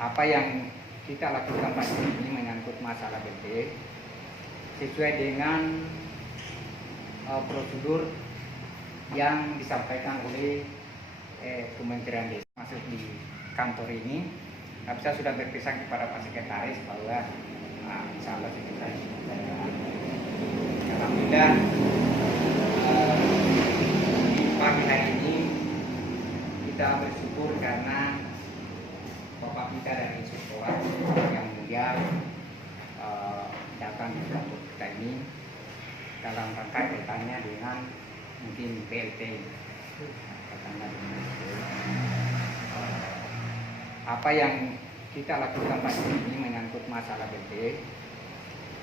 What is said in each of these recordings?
Apa yang kita lakukan pagi ini menyangkut masalah BLT sesuai dengan prosedur yang disampaikan oleh Kementerian Desa masuk di kantor ini. Tapi saya sudah berpesan kepada Pak Sekretaris bahwa insya Allah segera alhamdulillah di pagi hari ini kita bersyukur karena Bapak kita dari Inspektorat yang mulia datang ke kantor kita ini dalam rangka bertanya dengan mungkin BLT apa yang kita lakukan pagi ini menyangkut masalah BLT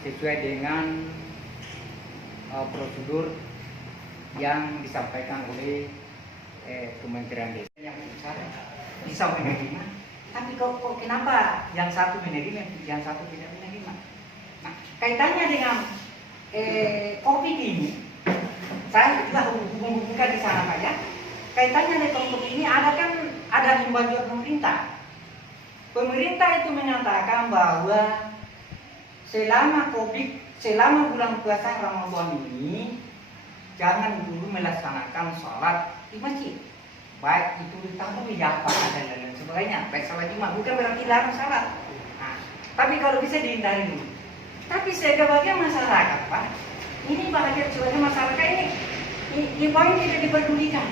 sesuai dengan prosedur yang disampaikan oleh Kementerian Desa yang bisa menerima. Tapi kok kenapa yang satu menerima, yang satu tidak menerima? Nah, kaitannya dengan COVID ini, saya juga hubungkan di sana Pak ya. Kaitannya dengan COVID ini ada himbauan pemerintah. Pemerintah itu menyatakan bahwa selama bulan puasa Ramadan ini jangan dulu melaksanakan sholat di masjid. Baik itu di tamu apa dan lain sebagainya. Baik sholat Jumat bukan berarti larang sholat. Nah, tapi kalau bisa dihindari dulu. Tapi sebagai masyarakat Pak, ini bahagia sebagai masyarakat ini poin tidak dipedulikan.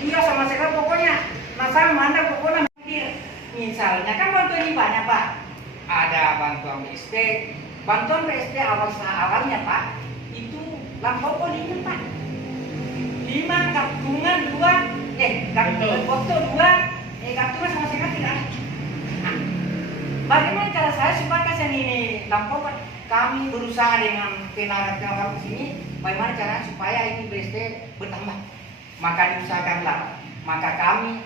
Iya sama sekali pokoknya masalah mandar pokoknya misalnya kan bantuan ini banyak Pak. Ada bantuan BST, bantuan BST awalnya Pak itu lampau ini Pak. 5 kartungan 2 foto 2 kartungan sama sekali tidak ada. Nah, bagaimana cara saya supaya kasihan ini lampau Pak? Kami berusaha dengan tenaga di sini bagaimana caranya supaya ini BST bertambah. Maka diusahakanlah, maka kami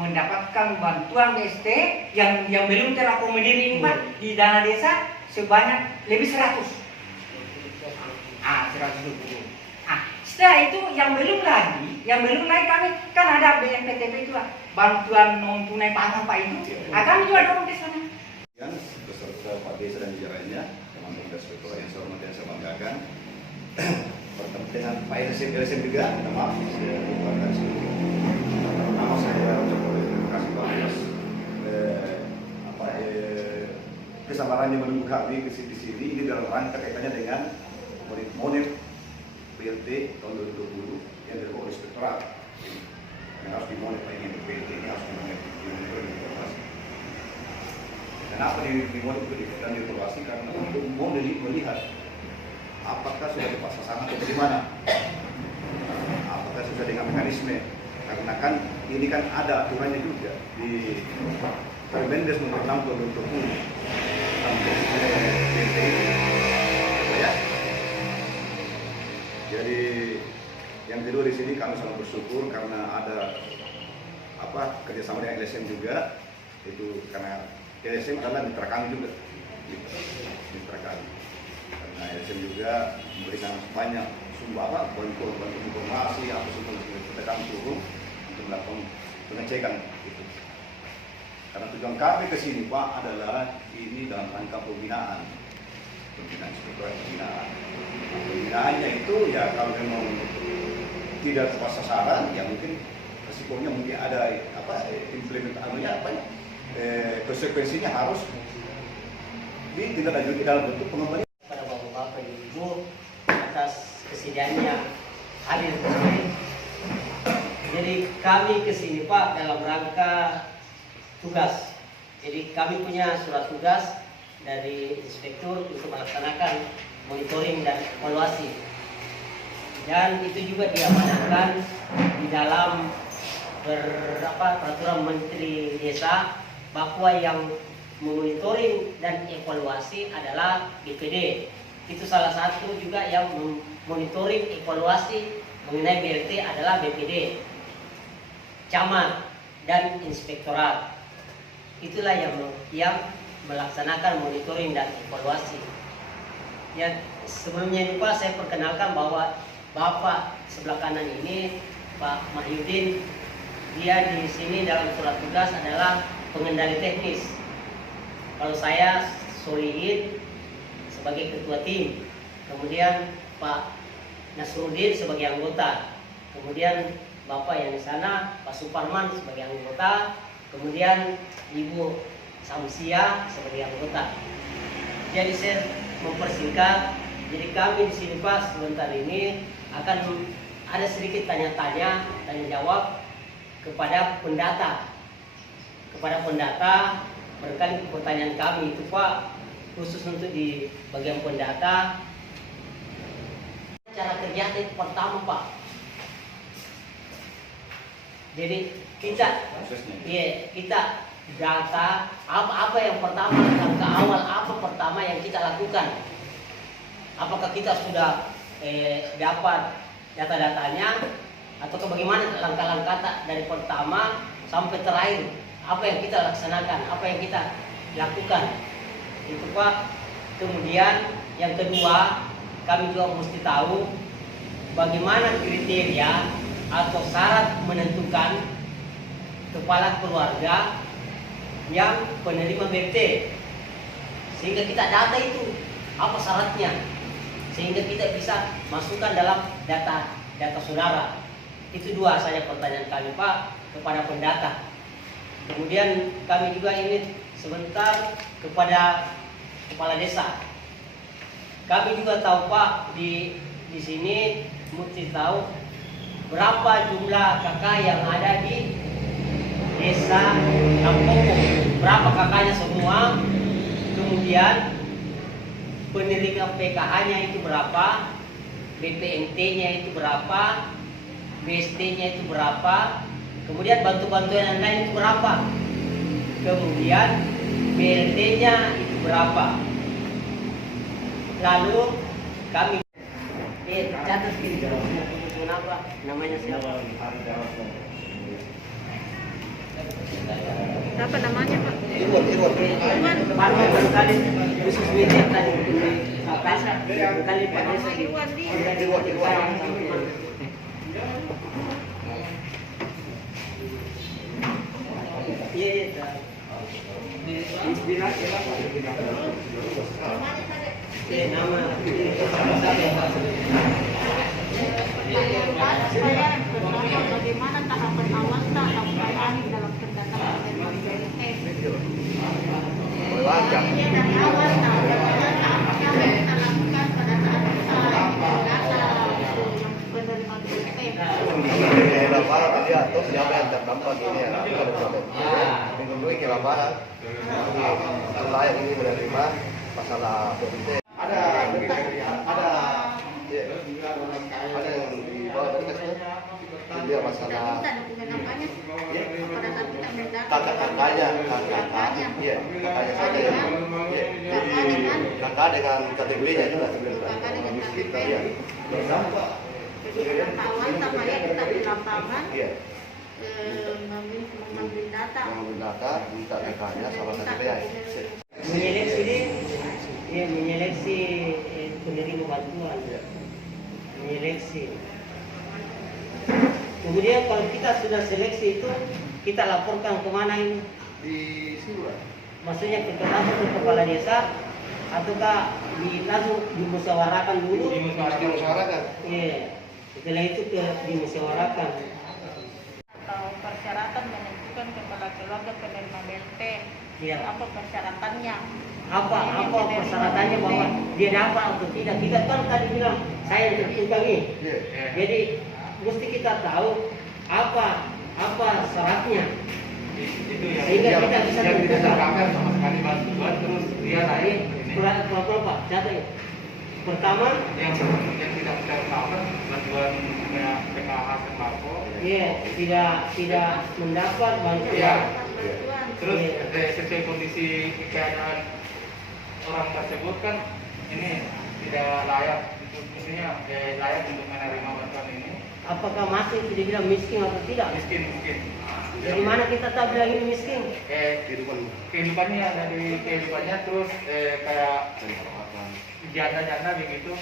mendapatkan bantuan BST yang belum terakomodir ini Pak di dana desa sebanyak lebih 100. 120. Setelah itu yang belum lagi kami kan ada BNPTP itu bantuan non tunai pangan Pak itu akan juga dorong ke sana. Beserta Pak Desa dan jajarannya, teman-teman Inspektorat yang saya hormati dan saya banggakan, bertemu dengan Pak LSM juga, minta maaf saya lupa dari sini. Nama saya ucapkan terima kasih Pak atas kesabarannya menunggu kami di sini. Ini dalam rangka kaitannya dengan monit BLT tahun 2020 yang dilakukan oleh Inspektorat. Yang harus dimonet ini BLT ini harus dimonet informasi. Kenapa dimonet dan dievaluasi? Karena untuk melihat apakah sudah tepat sasaran atau bagaimana, apakah sudah dengan mekanisme. Karena kan ini kan ada aturannya juga di Permendes nomor 6 tahun 2020 tentang BLT ya. Jadi yang kedua di sini kami sangat bersyukur karena ada kerjasama dengan LSM juga, itu karena LSM adalah mitra kami juga, mitra kami. Karena LSM juga memberikan banyak bantuan informasi atau kita kami suruh untuk melakukan pengecekan itu. Karena tujuan kami ke sini Pak adalah ini dalam rangka pembinaan Inspektorat pembinaan. Pembinaannya itu ya kalau memang tidak tepat sasaran ya mungkin resikonya mungkin ada implementasinya konsekuensinya harus ditindaklanjuti dalam bentuk pengembalian. Pada bapak-bapak ibu atas kesediaannya hadir ke sini. Jadi kami ke sini Pak dalam rangka tugas. Jadi kami punya surat tugas dari inspektur untuk melaksanakan monitoring dan evaluasi. Dan itu juga diamanahkan di dalam peraturan Menteri Desa bahwa yang memonitoring dan evaluasi adalah BPD. Itu salah satu juga yang memonitoring evaluasi mengenai BLT adalah BPD, camat dan inspektorat. Itulah yang melaksanakan monitoring dan evaluasi. Ya, sebelumnya ini Pak saya perkenalkan bahwa Bapak sebelah kanan ini Pak Mahyudin, dia di sini dalam surat tugas adalah pengendali teknis. Kalau saya Solihin sebagai ketua tim, kemudian Pak Nasruddin sebagai anggota, kemudian Bapak yang di sana Pak Suparman sebagai anggota, kemudian Ibu Samsia sebagai anggota. Jadi saya mempersingkat, jadi kami di sini Pak sebentar ini akan ada sedikit tanya-tanya, tanya jawab kepada pendata. Kepada pendata, barangkali pertanyaan kami itu Pak, khusus untuk di bagian pendata. Cara kerja itu pertama Pak. Jadi kita, kita data apa yang pertama, langkah awal apa pertama yang kita lakukan. Apakah kita sudah dapat data-datanya, atau bagaimana langkah-langkah dari pertama sampai terakhir, apa yang kita laksanakan, apa yang kita lakukan itu Pak. Kemudian yang kedua, kami juga mesti tahu bagaimana kriteria atau syarat menentukan kepala keluarga yang penerima BT, sehingga kita data itu apa syaratnya, sehingga kita bisa masukkan dalam data saudara. Itu dua saja pertanyaan kami Pak kepada pendata. Kemudian kami juga ingin sebentar kepada kepala desa. Kami juga tahu Pak di sini mesti tahu berapa jumlah kakak yang ada di desa Kampoko, berapa kakaknya semua. Kemudian penerima PKH-nya itu berapa, BPNT-nya itu berapa, BST-nya itu berapa, kemudian bantu-bantuan yang lain itu berapa, kemudian BLT-nya itu berapa. Lalu kami catat sendiri kenapa namanya siapa? Apa namanya Pak? Irwan. Barangkali khusus media tadi barangkali Pak Desa di nama Saya pertama bagaimana tahapan awal sampai dalam pendataan BLT. Dari awal bagaimana apa yang kita lakukan pada saat kita mendata yang penerima BLT. Dia terus siapa yang terdampak ini ya, minggu dulu ke lapangan setelah ini menerima masalah BPT ada yang dibawa dari kasnya dia masalah Dokumen apanya? Pada saat kita mendata. kakaknya iya kakaknya saja ya kakak dengan kategorinya juga kita ya berdampak. Jadi langkah awal sampai kita di lapangan iya mengambil data. mengambil data minta kakaknya sama KTP menyeleksi penerima bantuan, menyeleksi. Kemudian kalau kita sudah seleksi itu kita laporkan kemana ini? di sini lah. Maksudnya kita langsung ke kepala desa ataukah langsung dimusyawarahkan dulu? Dimusyawarahkan. Iya. Setelah itu dimusyawarahkan. Atau persyaratan menentukan kepala keluarga penerima BLT. Iya. Apa persyaratannya? Apa persyaratannya bahwa dia dapat atau tidak? Kita kan tadi bilang saya yang tentukan ini. Iya. Jadi mesti kita tahu apa syaratnya. Itu yang Sehingga kita bisa yang tidak tentukan. tercover sama sekali bantuan terus dia naik ini Kalau Pak, catat. Pertama, yang tidak tercover bantuan PKH sembako. iya tidak mendapat bantuan. Iya. Bantuan. Terus Iya. sesuai kondisi keadaan orang tersebut kan ini tidak layak layak untuk menerima bantuan ini. Apakah masih tidak bilang miskin atau tidak? Miskin mungkin. Dari mana kita tahu bilang ini miskin? Kehidupannya dari kehidupannya terus kayak janda-janda begitu.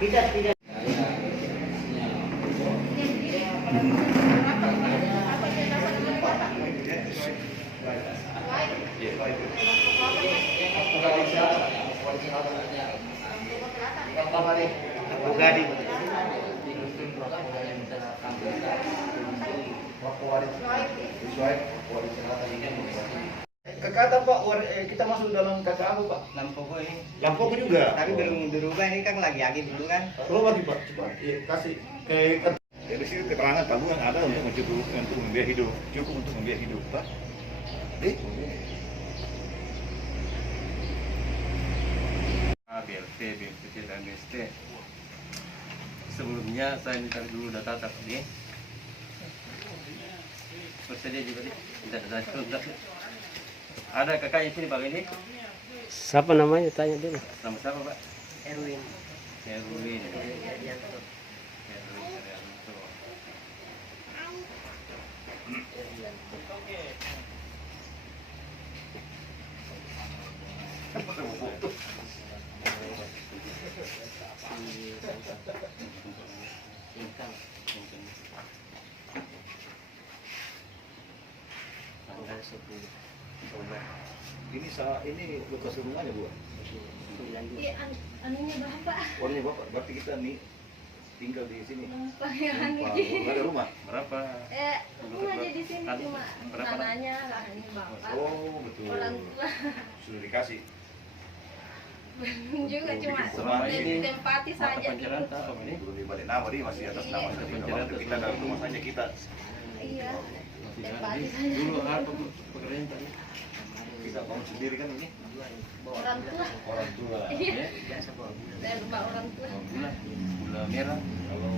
Kita tidak. Apa yang dapat Kekatan Pak, kita masuk dalam kakak apa Pak? Lampoko ini. Lampoko juga. Tapi belum dirubah ini kan lagi dulu kan. Kalau lagi Pak, coba kasih ya, di sini keterangan tabungan ada untuk membiayai hidup, cukup untuk membiayai hidup Pak. BLT, BNPT, dan BST. Sebelumnya saya minta dulu data tadi. Bersedia juga nih, minta data. Ada kakaknya sini Pak ini. Siapa namanya? Tanya dulu. Nama siapa Pak? Erwin. Erwin. Erianto. Erwin Erianto. Tanggal 10 Oktober Ini lokasi rumahnya Bu. 9 Iya, anunya Bapak. Oh ini Bapak, berarti kita nih tinggal di sini. Numpang yang Numpang. ini. Nggak ada rumah. Berapa? Aku aja di sini cuma Berapa? tanahnya lahannya Bapak. Oh betul. Orang tua Sudah dikasih. juga cuma Selama ini ditempati mata saja. pencarian apa ini? Belum dibalik nama dia masih atas nama kita dalam rumah saja kita. Iya, Jadi, tempati saja. dulu apa pekerjaan tadi? Kita bangun sendiri kan ini. Orang tua. Orang tua. Iya, biasa bawa gula. dari rumah orang tua. Gula merah. Kalau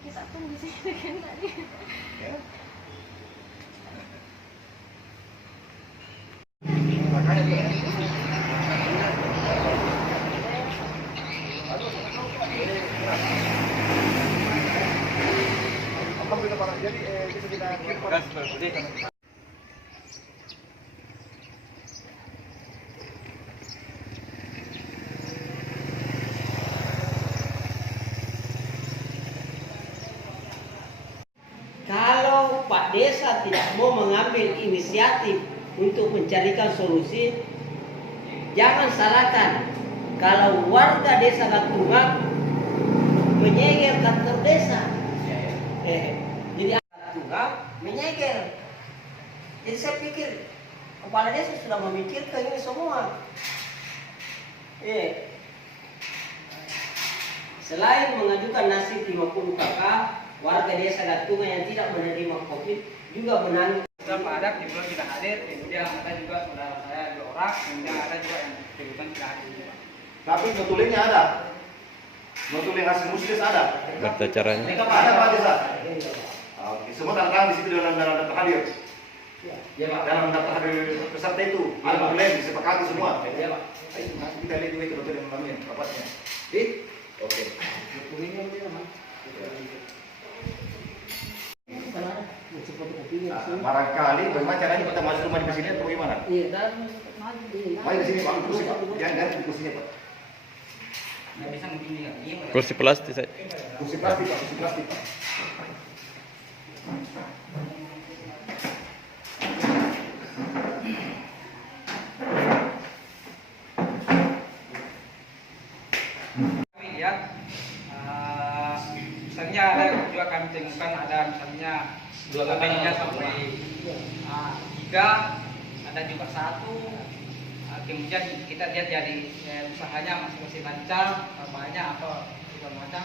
Kita tunggu sih kan tadi. ya. Alhamdulillah Pak. Jadi bisa kita Gas berputih. Kalau Pak Desa tidak mau mengambil inisiatif untuk mencarikan solusi, jangan salahkan kalau warga desa Gatungak menyegel kantor desa. Jadi Gatungak menyegel. Jadi saya pikir kepala desa sudah memikirkan ini semua. Selain mengajukan nasib 50 kakak, warga desa Gatungak yang tidak menerima COVID juga menanggung. Beberapa ada kebetulan tidak hadir, kemudian ada juga saudara saya 2 orang, kemudian ada juga yang kebetulan tidak hadir juga. Tapi notulennya ada. Notulen hasil muslis ada. Berita caranya. Mereka Pak ada Pak Desa. Oke, semua tanda di situ dalam daftar hadir. Ya Pak. Dalam daftar hadir peserta itu ada notulen disepakati semua. Ya Pak. Ayo nanti kita lihat juga itu notulen namanya rapatnya. Oke. Nah, barangkali bagaimana caranya kita masuk rumah di sini atau bagaimana? Iya, dan Mari di sini Pak, kursi Pak. Jangan ganti kursinya Pak. Nggak bisa begini kan? Iya, Pak. Kursi plastik saya. Kursi plastik Pak, kursi plastik Pak. Kami lihat, misalnya ada juga kami temukan ada misalnya 2 kakaknya sampai 3, ada juga 1. Kemudian kita lihat dari usahanya masing-masing lancar, banyak apa segala macam.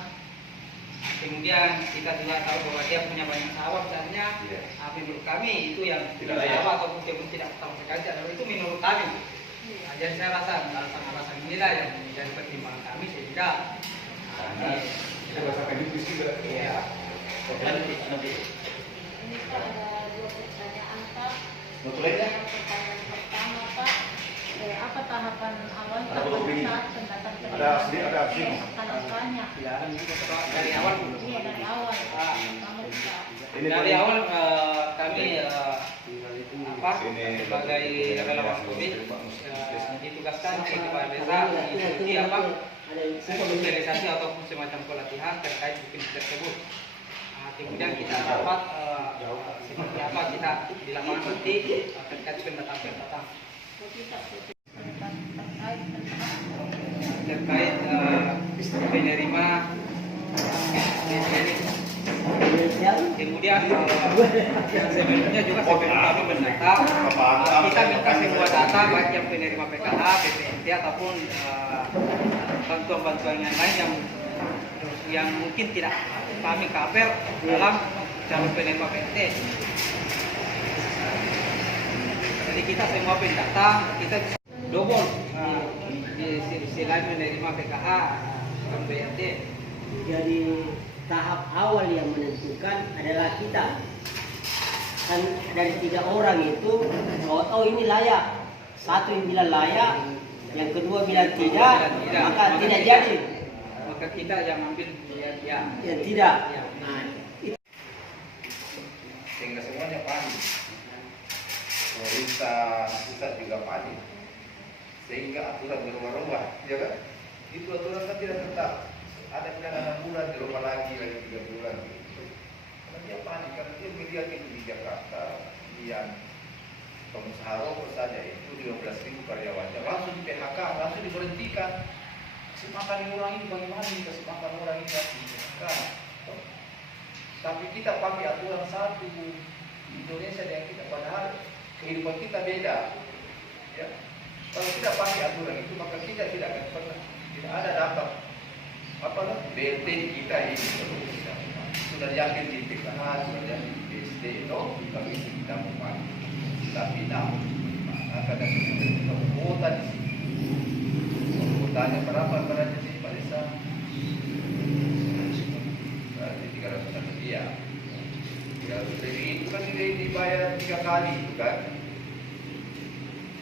Kemudian kita juga tahu bahwa dia punya banyak sawah misalnya. Menurut kami itu yang tidak sawah ataupun tidak tahu sekali adalah itu menurut kami. Jadi saya rasa alasan-alasan inilah yang menjadi pertimbangan kami sehingga Kita bahasakan di sini juga. ya. Ini Pak ada 2 pertanyaan Pak. Notulennya? Yang pertanyaan pertama Pak, apa tahapan awal Ada foto begini? saat pendataan Ada sini, ada sini. Tanggapannya? Dari awal Iya dari awal. Pertama Pak. Ini dari Pak. awal kami Ini sebagai relawan COVID ditugaskan di kepala desa mengikuti sosialisasi ataupun semacam pelatihan terkait bukti tersebut. Kemudian kita dapat seperti apa kita di lapangan nanti terkait pendatang-pendatang. Terkait penerima kemudian sebelumnya juga sebelum kami mendata kita minta semua data baik yang penerima PKH, BPNT ataupun bantuan-bantuan yang lain yang mungkin tidak kami cover dalam calon penerima PNT. Jadi kita semua pendata kita bisa double selain menerima PKH dan BNT. Jadi tahap awal yang menentukan adalah kita. Kan dari 3 orang itu, oh ini layak. Satu yang bilang layak, yang kedua bilang tidak, maka tidak jadi. Maka kita yang ambil ya. Yang tidak. Ya. Nah, sehingga semuanya panik. Pemerintah pusat juga panik. Sehingga aturan berubah-ubah, ya kan? Itu aturan kan tidak tetap. Ada pidana 6 bulan, dirubah lagi 3 bulan. Karena dia panik, karena dia melihat itu di Jakarta, yang pengusaha rokok saja itu 15.000 karyawannya langsung di PHK, langsung diberhentikan. Kasih makan orang ini bagaimana nih, kasih makan orang ini kasih PHK. Tapi kita pakai aturan satu Indonesia dengan kita, padahal kehidupan kita beda. Ya. Kalau kita pakai aturan itu maka kita tidak akan pernah tidak ada dapat BLT kita ini sudah yakin di PKH, sudah yakin di BSD itu kami tidak mau pakai. Tapi namun akan ada kuota di sini. Kuotanya berapa berarti sih Pak Desa? Berarti 300 rupiah. 300 itu kan dibayar 3 kali itu kan.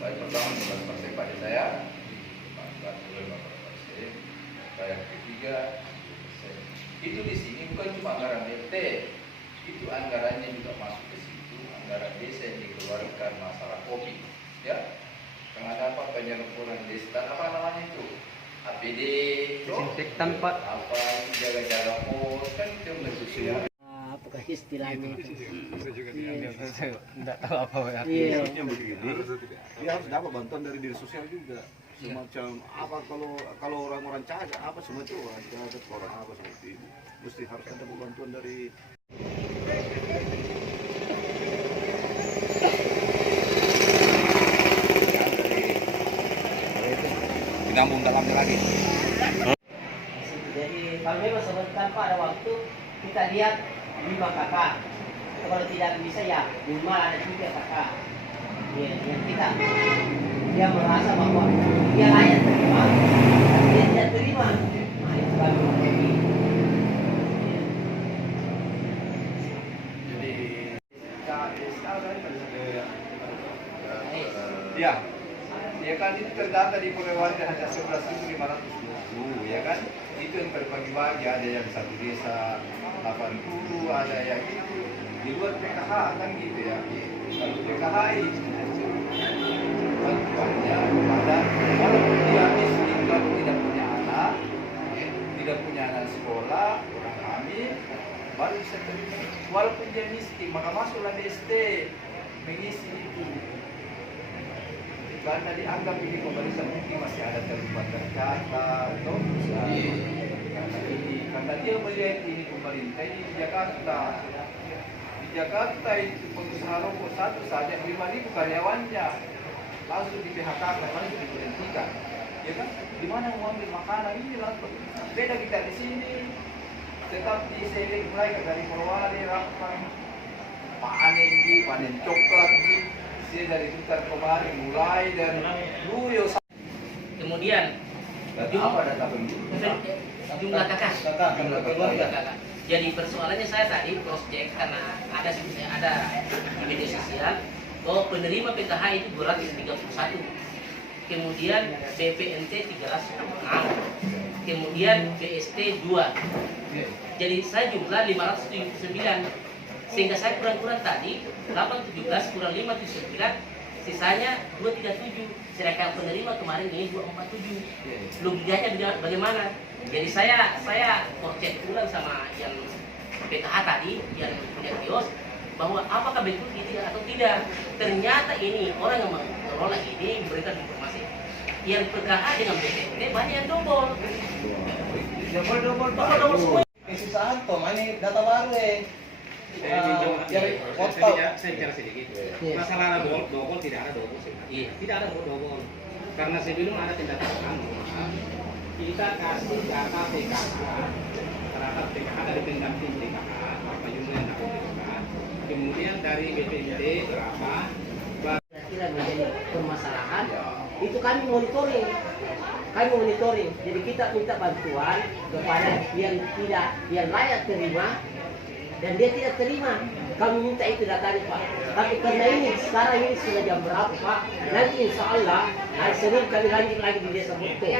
Saya pertama 15% pada saya, 15%. Saya ketiga, itu di sini bukan cuma anggaran BLT, itu anggarannya juga masuk ke situ, anggaran desa yang dikeluarkan masalah kopi, ya. Kenapa penyelenggaraan desa dan apa namanya itu? APD, Desinfektan Pak. apa jaga-jaga pos kan itu mensusun. apakah istilahnya? Tidak tahu apa ya. Iya. Harusnya begini, dia harus dapat bantuan dari diri sosial juga. Semacam apa kalau orang-orang cacat apa semua itu orang cacat, orang apa seperti itu. Mesti harus ada bantuan dari digabung dalamnya lagi. Jadi kalau memang sebentar Pak ada waktu kita lihat 5 kakak. Kalau tidak bisa ya minimal ada 3 kakak. Ya, yang kita dia merasa bahwa dia layak terima, dia tidak terima. Nah itu baru jadi. Ya, ya kan itu terdata di Polewali hanya 11.520, ya kan? Itu yang terbagi-bagi, ada yang satu desa 80, ada yang itu di luar PKH kan gitu ya. Kalau PKH itu bantuannya kepada walaupun dia miskin, kalau tidak punya anak, tidak punya anak sekolah, orang hamil, baru bisa terima. Walaupun dia miskin, maka masuklah DST mengisi itu. Karena dianggap ini pemeriksaan mungkin masih ada terlibat tercatat, karena dia melihat ini pemerintah ini di Jakarta. Di Jakarta itu pengusaha rokok satu saja 5.000 karyawannya langsung di PHK, langsung diberhentikan. Ya kan? Di mana mau ambil makanan ini langsung. Beda kita di sini, tetap diseling mulai dari Polewali, Rapang, panen coklat, dari sekitar kemarin mulai dan Luyo. Kemudian Apa data jumlah kakak. Jadi persoalannya saya tadi cross check karena ada di media sosial bahwa penerima PKH itu 231, kemudian BPNT 306, kemudian BST 2. Jadi saya jumlah 579. Sehingga saya kurang-kurang tadi 817 kurang 579, sisanya 237. Sedangkan penerima kemarin ini 247. Logikanya bagaimana? Jadi saya cross check ulang sama yang PKH tadi yang punya kios bahwa apakah betul itu atau tidak. Ternyata ini orang yang mengelola ini memberikan informasi yang PKH dengan BPT banyak yang double semua. Kesusahan toh, ini data baru Saya bicara sedikit. Masalah double tidak ada double. Iya. Tidak ada double. Karena sebelum ada tindakan kita kasih data PKH terhadap PKH dari pendamping PKH berapa jumlah yang dapat PKH. Kemudian dari BPT berapa. Kira menjadi permasalahan itu kami monitoring. Jadi kita minta bantuan kepada yang tidak, yang layak terima dan dia tidak terima. Kami minta itu datanya Pak. Tapi karena ini sekarang ini sudah jam berapa Pak? Nanti insya Allah hari Senin kami lanjut lagi di Desa Butuh.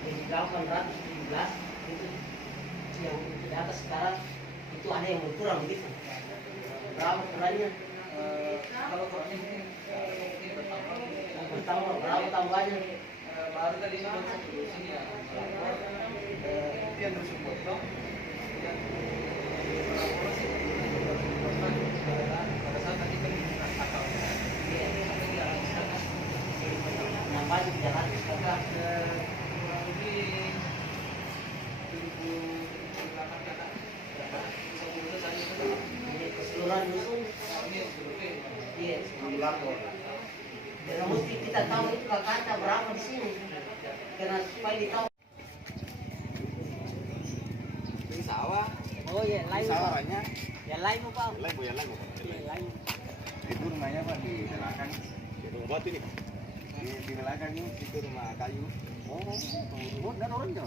Jadi 817 itu yang di atas sekarang itu ada yang berkurang begitu. Berapa kurangnya? Kalau bertambah berapa tambahnya? Baru tadi sini ya. Yang tersebut dong. Pada saat tadi kan akal. Nambah di jalan sekarang kurang lebih 1.800 keseluruhan dusun. Iya, lapor. Dan mesti kita tahu itu kakaknya berapa di sini. Karena supaya ditahu. Ini sawah. Oh iya, lain. Sawahnya. Ya lain Pak. Lain Bu. Iya, lain. Itu rumahnya Pak di belakang. Di rumah batu ini Pak. Di belakang ini itu rumah kayu. Oh, dan orangnya.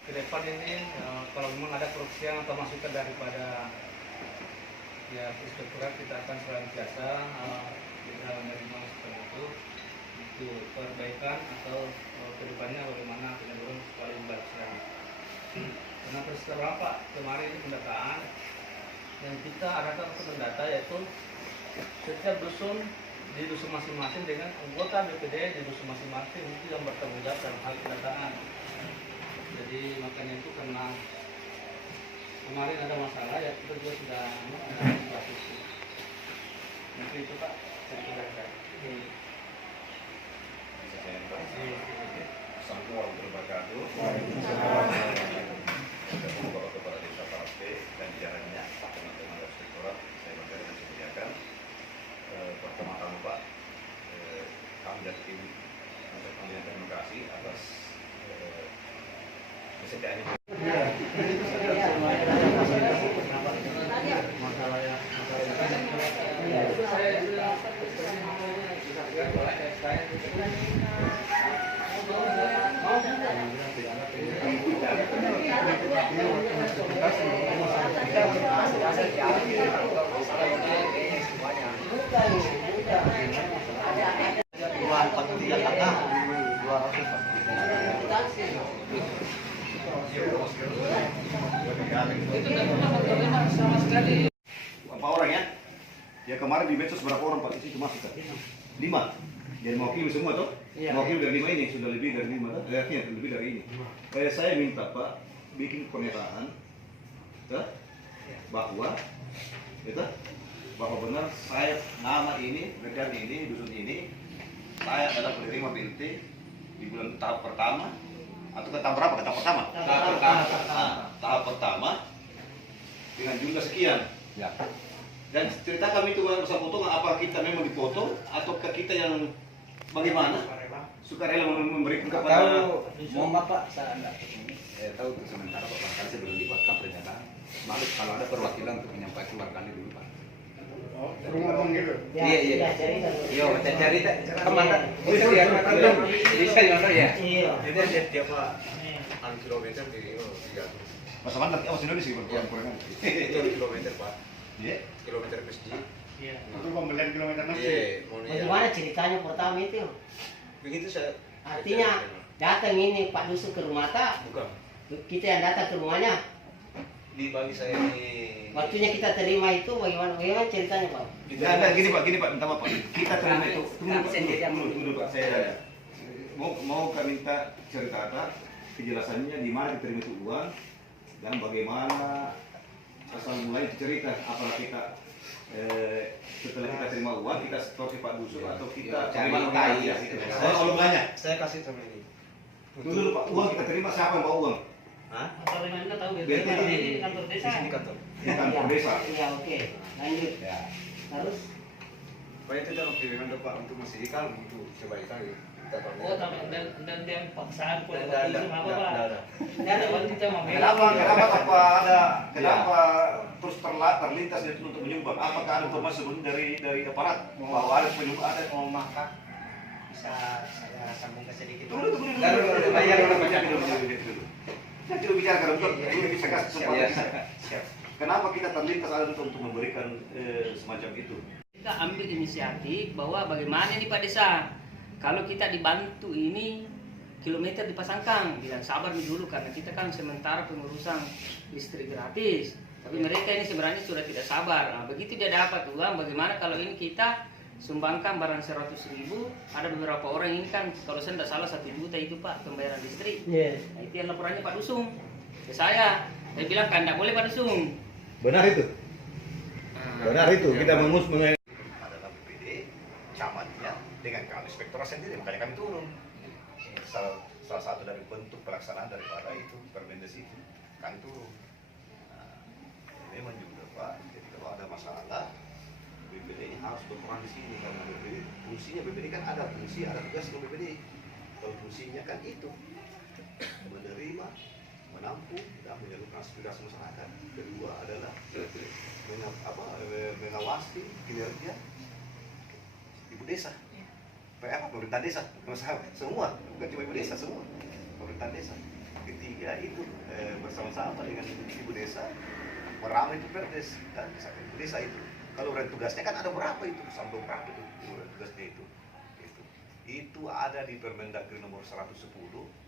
Ke depan ini kalau memang ada kerugian atau masukan daripada ya inspektorat, kita akan senantiasa kita menerima masukan itu untuk perbaikan atau kedepannya bagaimana penyaluran paling berjalan. Karena terus terang Pak, kemarin ini pendataan yang kita adakan untuk mendata yaitu setiap dusun di dusun masing-masing dengan anggota BPD di dusun masing-masing itu yang bertanggung jawab dalam hal pendataan. Jadi makanya itu karena kemarin ada masalah ya kita juga sudah proses. Mungkin itu Pak saya kira. Assalamualaikum warahmatullahi wabarakatuh. Bapak Kepala Desa Parate dan jajarannya, teman-teman dari inspektorat, saya banggakan dan saya muliakan. Pertama-tama Pak, kami dari tim mengucapkan terima kasih atas kesediaan ini. Berapa orang ya? Ya kemarin di medsos berapa orang Pak? Itu masuk kan? 5. Jadi mewakili semua toh? Mewakili dari 5 ini sudah lebih dari 5 toh? Artinya lebih dari ini. Saya minta Pak bikin pernyataan bahwa bahwa benar saya nama ini, negara ini, dusun ini saya adalah penerima BLT di bulan tahap pertama atau tahap berapa? Tahap pertama. Tahap pertama dengan jumlah sekian. Ya. Dan cerita kami itu masa foto, apa kita memang dipotong ataukah kita yang bagaimana? Sukarela memberikan kepada Mohon Bapak, saya enggak Tahu untuk sementara Pak barangkali sebelum dibuatkan pernyataan, malu kalau ada perwakilan untuk menyampaikan barangkali dulu Pak. Ngomong gitu. Iya. Iya, cerita kemana? Itu ya, Bisa ya. Iya. Jadi dia tiap kilometer di 300. Masa mana nanti awas Indonesia kurang. Kilometer Pak. Iya. Kilometer persegi. Iya. Untuk pembelian kilometer nanti. Bagaimana ceritanya pertama itu? Begitu saya. Artinya datang ini Pak Dusu ke rumah tak? Bukan. Kita yang datang ke rumahnya. Dibagi saya ini. Waktunya kita terima itu bagaimana ceritanya Pak? Nah, gini Pak, minta maaf Pak. Kita terima itu. Tunggu Pak, saya mau kami minta cerita kejelasannya di mana diterima itu uang dan bagaimana asal mulai cerita apakah kita setelah kita terima uang kita setor Pak Dusu atau kita cari bagaimana tahu ya? ya. Kalau banyak. Saya kasih sama ini. Tunggu dulu Pak, uang kita terima siapa yang bawa uang? Hah? Kantor di mana tahu Biar kita di kantor Di desa. sini kantor. Di kantor desa. Iya, oke. Lanjut. Ya. Terus Pokoknya itu dalam pilihan Pak untuk memastikan untuk kebaikan ya. Oh, dan dia paksaan kalau Tidak itu apa Pak? ada. Dan awal kita mau Kenapa terus terlintas itu untuk menyumbang? Apakah ada informasi sebelumnya dari aparat bahwa ada penyumbang ada? mau maka bisa saya sambungkan sedikit. Tunggu. Bayar dulu. Saya tidak bicara karena dulu bisa kasih kesempatan. Siap. Kenapa kita terlintas ada untuk memberikan semacam itu? Kita ambil inisiatif bahwa bagaimana nih Pak Desa, kalau kita dibantu ini kilometer dipasangkan, bilang sabar nih dulu karena kita kan sementara pengurusan listrik gratis. Tapi mereka ini sebenarnya sudah tidak sabar. Nah, begitu dia dapat uang, bagaimana kalau ini kita sumbangkan barang 100.000, ada beberapa orang ini kan kalau saya tidak salah 1 juta itu Pak pembayaran listrik. Yes. Nah, itu yang laporannya Pak Dusung ke saya. Saya bilang kan tidak boleh Pak Dusung. Benar itu. Kita adalah BPD camatnya dengan kami inspektorat sendiri, makanya kami turun. Ini salah satu dari bentuk pelaksanaan daripada itu Permendes itu kami turun. Nah, memang juga Pak, jadi kalau ada masalah BPD ini harus berperan di sini karena BPD fungsinya BPD kan ada fungsi ada tugas untuk BPD. Kalau fungsinya kan itu menerima, menampung dan menyalurkan aspirasi masyarakat. Kedua adalah mengawasi kinerja ibu desa, pemerintah desa, semua, bukan cuma ibu desa, semua pemerintah desa. Ketiga itu bersama-sama dengan ibu desa meramu itu perdes dan ibu desa itu. Kalau orang tugasnya kan ada berapa itu, sampai berapa itu tugasnya itu. Itu ada di Permendagri nomor 110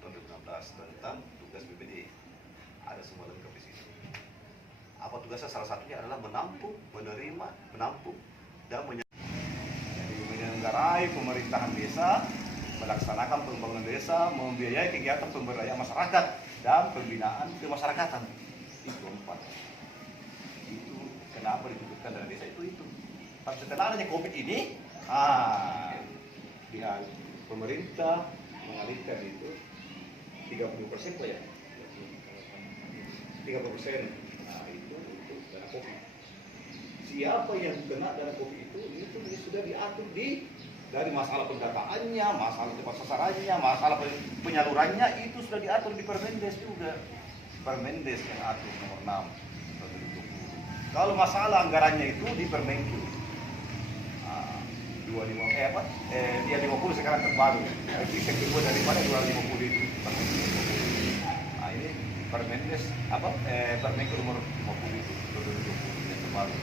tahun 2016 tentang tugas BPD. Ada semua lengkap di situ. Apa tugasnya? Salah satunya adalah menampung, menerima, menampung, dan menyelenggarahi pemerintahan desa, melaksanakan pembangunan desa, membiayai kegiatan pemberdayaan masyarakat dan pembinaan kemasyarakatan. Itu 4. Itu kenapa disebutkan dalam desa itu. Tapi setelah adanya COVID ini, pihak pemerintah mengalihkan itu 30% Pak ya. 30%. Nah, itu untuk dana COVID. Siapa yang kena dana COVID itu sudah diatur dari masalah pendataannya, masalah tepat sasarannya, masalah penyalurannya itu sudah diatur di Permendes juga. Permendes yang atur nomor 6 tahun 2020. Kalau masalah anggarannya itu di Permenkyu. 50 sekarang terbaru. Yang kedua daripada 250 itu. Nah, ini Permendes Permenkyu nomor 50 itu 2020 yang terbaru.